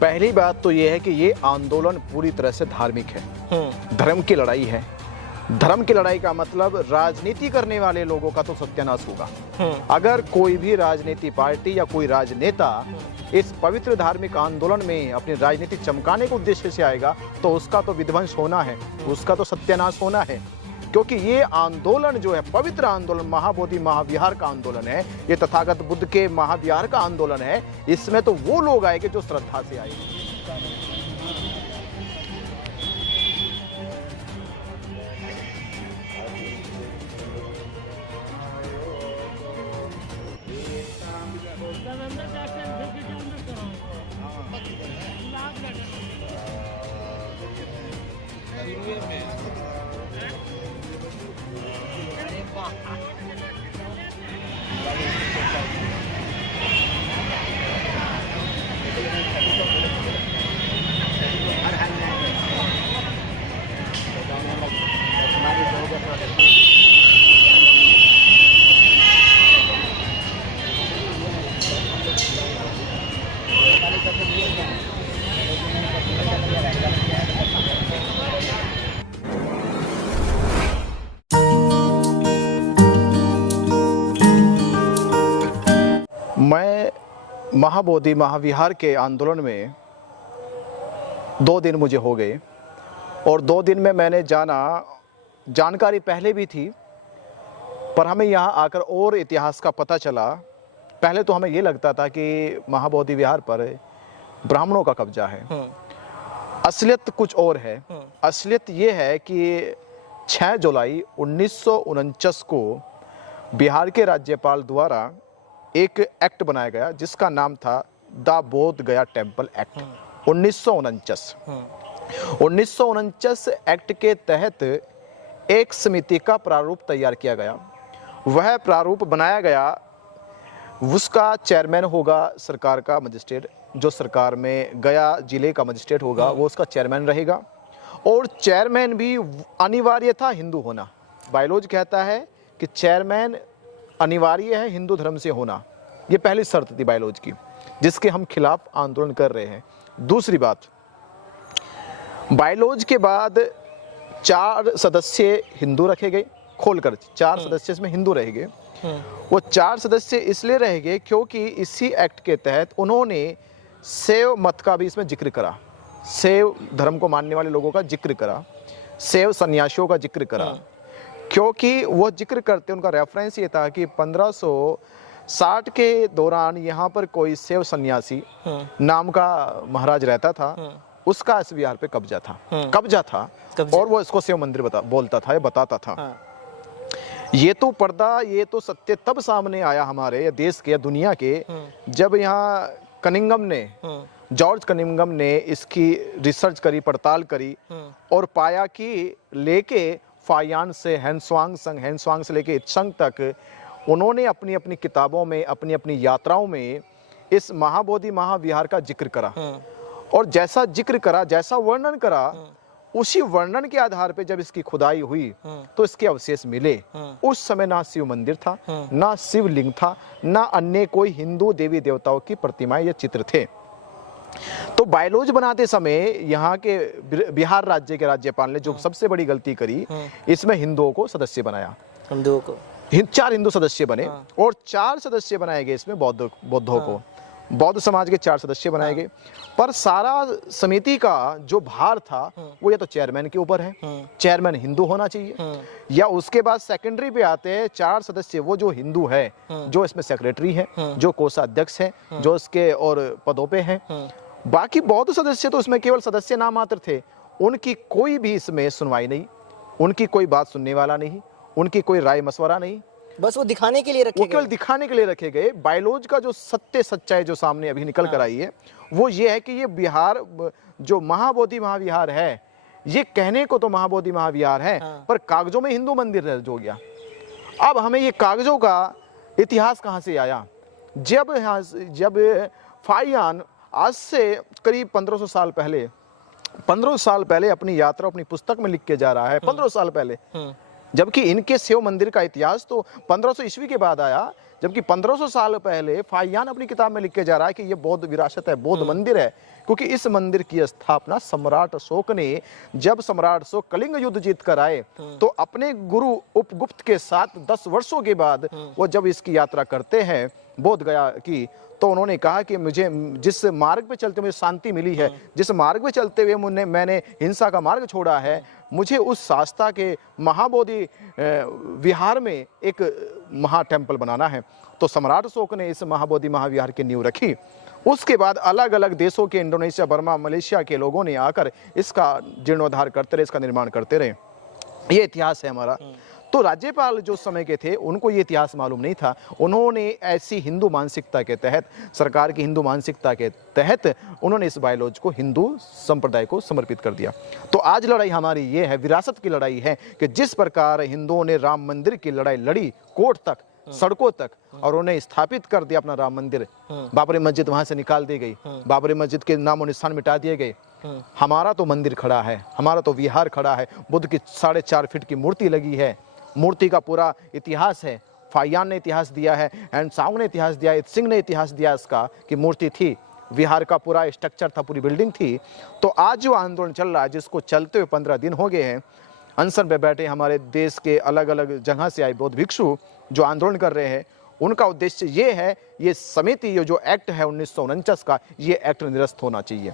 पहली बात तो ये है कि ये आंदोलन पूरी तरह से धार्मिक है, धर्म की लड़ाई है। धर्म की लड़ाई का मतलब राजनीति करने वाले लोगों का तो सत्यानाश होगा। अगर कोई भी राजनीति पार्टी या कोई राजनेता इस पवित्र धार्मिक आंदोलन में अपनी राजनीति चमकाने के उद्देश्य से आएगा तो उसका तो विध्वंस होना है, उसका तो सत्यानाश होना है। क्योंकि ये आंदोलन जो है पवित्र आंदोलन, महाबोधि महाविहार का आंदोलन है, ये तथागत बुद्ध के महाविहार का आंदोलन है। इसमें तो वो लोग आएंगे जो श्रद्धा से आएंगे। मैं महाबोधि महाविहार के आंदोलन में 2 दिन मुझे हो गए और 2 दिन में मैंने जानकारी पहले भी थी, पर हमें यहाँ आकर और इतिहास का पता चला। पहले तो हमें ये लगता था कि महाबोधि विहार पर ब्राह्मणों का कब्जा है। असलियत कुछ और है। असलियत ये है कि 6 जुलाई 1949 को बिहार के राज्यपाल द्वारा एक एक्ट बनाया गया जिसका नाम था द बोध गया टेम्पल एक्ट 1949। 1949 एक्ट के तहत एक समिति का प्रारूप तैयार किया गया। वह प्रारूप बनाया गया, उसका चेयरमैन होगा सरकार का मजिस्ट्रेट, जो सरकार में गया जिले का मजिस्ट्रेट होगा वो उसका चेयरमैन रहेगा। और चेयरमैन भी अनिवार्य था हिंदू होना। बायलॉज कहता है कि चेयरमैन अनिवार्य है हिंदू धर्म से होना। ये पहली शर्त थी बायलॉज की, जिसके हम खिलाफ आंदोलन कर रहे हैं। दूसरी बात, बायलॉज के बाद 4 सदस्य हिंदू रखे गए, खोलकर 4 सदस्य इसमें हिंदू रह गए। वो 4 सदस्य इसलिए रह गए क्योंकि इसी एक्ट के तहत उन्होंने शैव मत का भी इसमें जिक्र करा, शैव धर्म को मानने वाले लोगों का जिक्र करा, शैव सन्यासियों का जिक्र करा। क्योंकि वो जिक्र करते, उनका रेफरेंस ये था कि 1560 के दौरान यहाँ पर कोई शैव सन्यासी नाम का महाराज रहता था, उसका इस विहार पे कब्जा था और वो इसको शैव मंदिर बोलता था, ये बताता था। ये तो पर्दा, ये तो सत्य तब सामने आया हमारे देश के, दुनिया के, जब यहाँ जॉर्ज कनिंगम ने इसकी रिसर्च करी, पड़ताल करी और पाया कि लेके फायान से हैंसवांग से लेके इत्संग तक उन्होंने अपनी अपनी किताबों में, अपनी अपनी यात्राओं में इस महाबोधि महाविहार का जिक्र करा। और जैसा जिक्र करा, जैसा वर्णन करा, उसी वर्णन के आधार पे जब इसकी खुदाई हुई तो इसके अवशेष मिले। उस समय ना शिव मंदिर था, ना शिवलिंग था, ना अन्य कोई हिंदू देवी देवताओं की प्रतिमाएं या चित्र थे। तो बायलॉज बनाते समय यहाँ के बिहार राज्य के राज्यपाल ने जो सबसे बड़ी गलती करी, इसमें हिंदुओं को सदस्य बनाया। 4 हिंदू सदस्य बने और 4 सदस्य बनाए गए इसमें बौद्धों को, बौद्ध समाज के 4 सदस्य बनाए गए। पर सारा समिति का जो भार था वो या तो चेयरमैन के ऊपर है, चेयरमैन हिंदू होना चाहिए, या उसके बाद सेकेंडरी पे आते हैं 4 सदस्य, वो जो हिंदू है, जो इसमें सेक्रेटरी है, जो कोषाध्यक्ष है, जो इसके और पदों पे हैं। बाकी बौद्ध सदस्य तो इसमें केवल सदस्य नाम मात्र थे, उनकी कोई भी इसमें सुनवाई नहीं, उनकी कोई बात सुनने वाला नहीं, उनकी कोई राय मशवरा नहीं, बस वो दिखाने के लिए रखे गए, केवल दिखाने के लिए रखे गए। बायलॉज का जो सच्चाई जो सामने अभी निकल कर आई है वो ये है कि ये बिहार जो महाबोधि महाविहार है, ये कहने को तो महाबोधि महाविहार है, पर कागजों में हिंदू मंदिर दर्ज हो गया। अब हमें ये कागजों का इतिहास कहाँ से आया? जब फाहियान आज से करीब 1500 साल पहले अपनी यात्रा अपनी पुस्तक में लिख के जा रहा है, 1500 साल पहले, जबकि इनके शिव मंदिर का इतिहास तो 1500 ईस्वी के बाद आया, जबकि 1500 साल पहले फाहियान अपनी किताब में लिख के जा रहा है कि ये बौद्ध विरासत है, बौद्ध मंदिर है। क्योंकि इस मंदिर की स्थापना सम्राट अशोक ने, जब सम्राट अशोक कलिंग युद्ध जीत कर आए तो अपने गुरु उपगुप्त के साथ 10 वर्षों के बाद वो जब इसकी यात्रा करते हैं बोध गया की, तो उन्होंने कहा कि मुझे जिस मार्ग पे चलते मुझे शांति मिली है, जिस मार्ग पे चलते हुए मैंने हिंसा का मार्ग छोड़ा है, मुझे उस शास्ता के महाबोधि विहार में एक महा टेम्पल बनाना है। तो सम्राट अशोक ने इस महाबोधि महाविहार की नींव रखी। उसके बाद अलग अलग देशों के, इंडोनेशिया, बर्मा, मलेशिया के लोगों ने आकर इसका जीर्णोद्धार करते रहे, इसका निर्माण करते रहे। ये इतिहास है हमारा। तो राज्यपाल जो समय के थे उनको ये इतिहास मालूम नहीं था। उन्होंने ऐसी हिंदू मानसिकता के तहत, सरकार की हिंदू मानसिकता के तहत उन्होंने इस बायलॉज को हिंदू संप्रदाय को समर्पित कर दिया। तो आज लड़ाई हमारी ये है, विरासत की लड़ाई है कि जिस प्रकार हिंदुओं ने राम मंदिर की लड़ाई लड़ी, कोर्ट तक, सड़कों तक, और उन्हें स्थापित कर दिया अपना राम मंदिर। बाबरी मस्जिद वहां से निकाल दी गई, बाबरी मस्जिद के नामो निशान मिटा दिए गए। हमारा तो मंदिर खड़ा है, हमारा तो विहार खड़ा है, बुद्ध की 4.5 फीट की मूर्ति लगी है। मूर्ति का पूरा इतिहास है, फायान ने इतिहास दिया है, एंड सांग ने इतिहास दिया, इत सिंह ने इतिहास दिया इसका कि मूर्ति थी, विहार का पूरा स्ट्रक्चर था, पूरी बिल्डिंग थी। तो आज जो आंदोलन चल रहा है, जिसको चलते हुए 15 दिन हो गए हैं, अनशन पे बैठे हमारे देश के अलग अलग जगह से आए बौद्ध भिक्षु जो आंदोलन कर रहे हैं, उनका उद्देश्य ये है, ये समिति, ये जो एक्ट है 1949 का, ये एक्ट निरस्त होना चाहिए।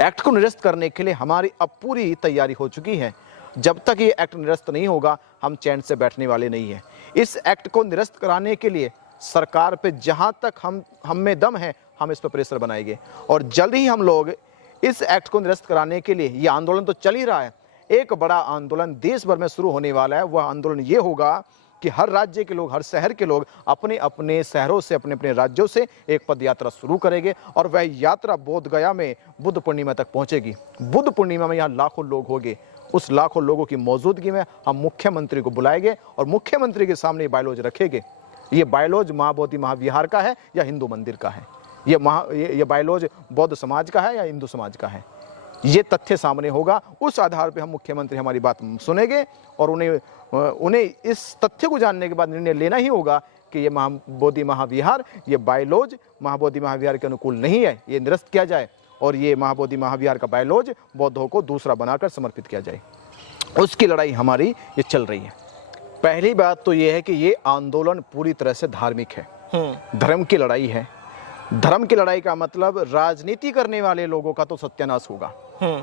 एक्ट को निरस्त करने के लिए हमारी अब पूरी तैयारी हो चुकी है। जब तक ये एक्ट निरस्त नहीं होगा हम चैन से बैठने वाले नहीं हैं। इस एक्ट को निरस्त कराने के लिए सरकार पे जहां तक हम में दम है हम इस पर प्रेशर बनाएंगे, और जल्द ही हम लोग इस एक्ट को निरस्त कराने के लिए, ये आंदोलन तो चल ही रहा है, एक बड़ा आंदोलन देश भर में शुरू होने वाला है। वह आंदोलन ये होगा कि हर राज्य के लोग, हर शहर के लोग अपने अपने शहरों से, अपने अपने राज्यों से एक पद यात्रा शुरू करेंगे, और वह यात्रा बोध गया में बुद्ध पूर्णिमा तक पहुंचेगी। बुद्ध पूर्णिमा में यहाँ लाखों लोग होंगे। उस लाखों लोगों की मौजूदगी में हम मुख्यमंत्री को बुलाएंगे और मुख्यमंत्री के सामने ये बायलॉज रखेंगे। ये बायलॉज महाबोधि महाविहार का है या हिंदू मंदिर का है, ये बायलॉज बौद्ध समाज का है या हिंदू समाज का है, ये तथ्य सामने होगा। उस आधार पे हम मुख्यमंत्री हमारी बात सुनेंगे और उन्हें इस तथ्य को जानने के बाद निर्णय लेना ही होगा कि ये महाबोधि महाविहार, ये बायलॉज महाबोधि महाविहार के अनुकूल नहीं है, ये निरस्त किया जाए और ये महाबोधि महाविहार का बायलॉज बौद्धों को दूसरा बनाकर समर्पित किया जाए। उसकी लड़ाई हमारी ये चल रही है। पहली बात तो ये है कि ये आंदोलन पूरी तरह से धार्मिक है, धर्म की लड़ाई है। धर्म की लड़ाई का मतलब राजनीति करने वाले लोगों का तो सत्यानाश होगा।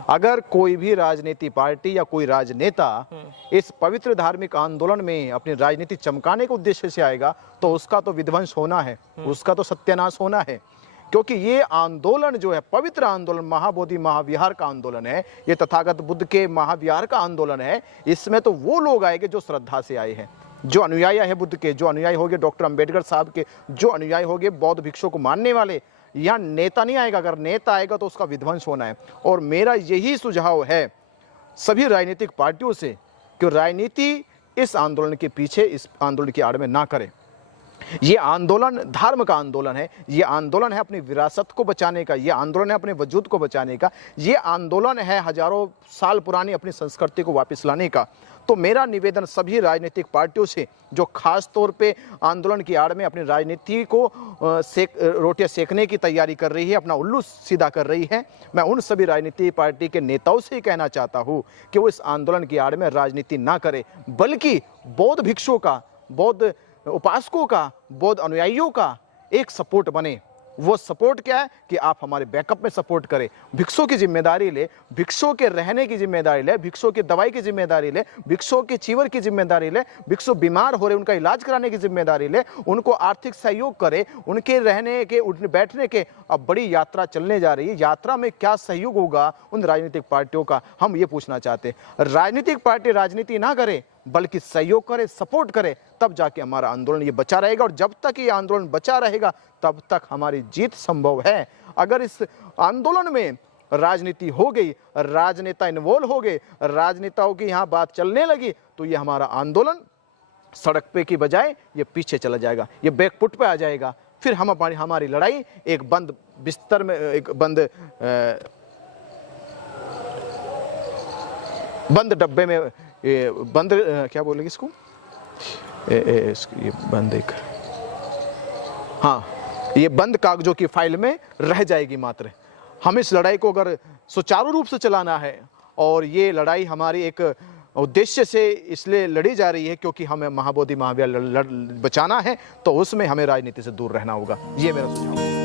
अगर कोई भी राजनीति पार्टी या कोई राजनेता इस पवित्र धार्मिक आंदोलन में अपनी राजनीति चमकाने के उद्देश्य से आएगा तो उसका तो विध्वंस होना है, उसका तो सत्यानाश होना है। क्योंकि ये आंदोलन जो है, पवित्र आंदोलन, महाबोधि महाविहार का आंदोलन है, ये तथागत बुद्ध के महाविहार का आंदोलन है। इसमें तो वो लोग आएंगे जो श्रद्धा से आए हैं, जो अनुयायी है बुद्ध के, जो अनुयायी होंगे डॉक्टर अंबेडकर साहब के, जो अनुयायी होंगे बौद्ध भिक्षु को मानने वाले। यहाँ नेता नहीं आएगा, अगर नेता आएगा तो उसका विध्वंस होना है। और मेरा यही सुझाव है सभी राजनीतिक पार्टियों से कि राजनीति इस आंदोलन के पीछे, इस आंदोलन की आड़ में ना करे। ये आंदोलन धर्म का आंदोलन है, ये आंदोलन है अपनी विरासत को बचाने का, ये आंदोलन है अपने वजूद को बचाने का, ये आंदोलन है हजारों साल पुरानी अपनी संस्कृति को वापस लाने का। तो मेरा निवेदन सभी राजनीतिक पार्टियों से जो खास तौर पे आंदोलन की आड़ में अपनी राजनीति को रोटियां सेकने की तैयारी कर रही है, अपना उल्लू सीधा कर रही है, मैं उन सभी राजनीतिक पार्टी के नेताओं से कहना चाहता हूँ कि वो इस आंदोलन की आड़ में राजनीति ना करे, बल्कि बौद्ध भिक्षुओं का, बौद्ध उपासकों का, बौद्ध अनुयायियों का एक सपोर्ट बने। वो सपोर्ट क्या है कि आप हमारे बैकअप में सपोर्ट करें, भिक्षुओं की जिम्मेदारी ले, भिक्षुओं के रहने की जिम्मेदारी ले, भिक्षुओं की दवाई की जिम्मेदारी ले, भिक्षुओं के चीवर की जिम्मेदारी ले, भिक्षु बीमार हो रहे उनका इलाज कराने की जिम्मेदारी ले, उनको आर्थिक सहयोग करे, उनके रहने के, उठने बैठने के। अब बड़ी यात्रा चलने जा रही है, यात्रा में क्या सहयोग होगा उन राजनीतिक पार्टियों का, हम ये पूछना चाहते हैं। राजनीतिक पार्टी राजनीति ना करे बल्कि सहयोग करे, सपोर्ट करे, तब जाके हमारा आंदोलन ये बचा रहेगा। और जब तक ये आंदोलन बचा रहेगा तब तक हमारी जीत संभव है। अगर इस आंदोलन में राजनीति हो गई, राजनेता इन्वॉल्व हो गए, राजनेताओं की यहाँ बात चलने लगी, तो ये हमारा आंदोलन सड़क पे की बजाय ये पीछे चला जाएगा, ये बैकफुट पे आ जाएगा। फिर हम हमारी लड़ाई एक बंद बिस्तर में, एक बंद डब्बे में, बंद क्या बोलेंगे इसको, ये बंद एक, हाँ, ये बंद कागजों की फाइल में रह जाएगी मात्र। हम इस लड़ाई को अगर सुचारू रूप से चलाना है, और ये लड़ाई हमारी एक उद्देश्य से इसलिए लड़ी जा रही है क्योंकि हमें महाबोधि महाविहार बचाना है, तो उसमें हमें राजनीति से दूर रहना होगा। ये मेरा सुझाव है।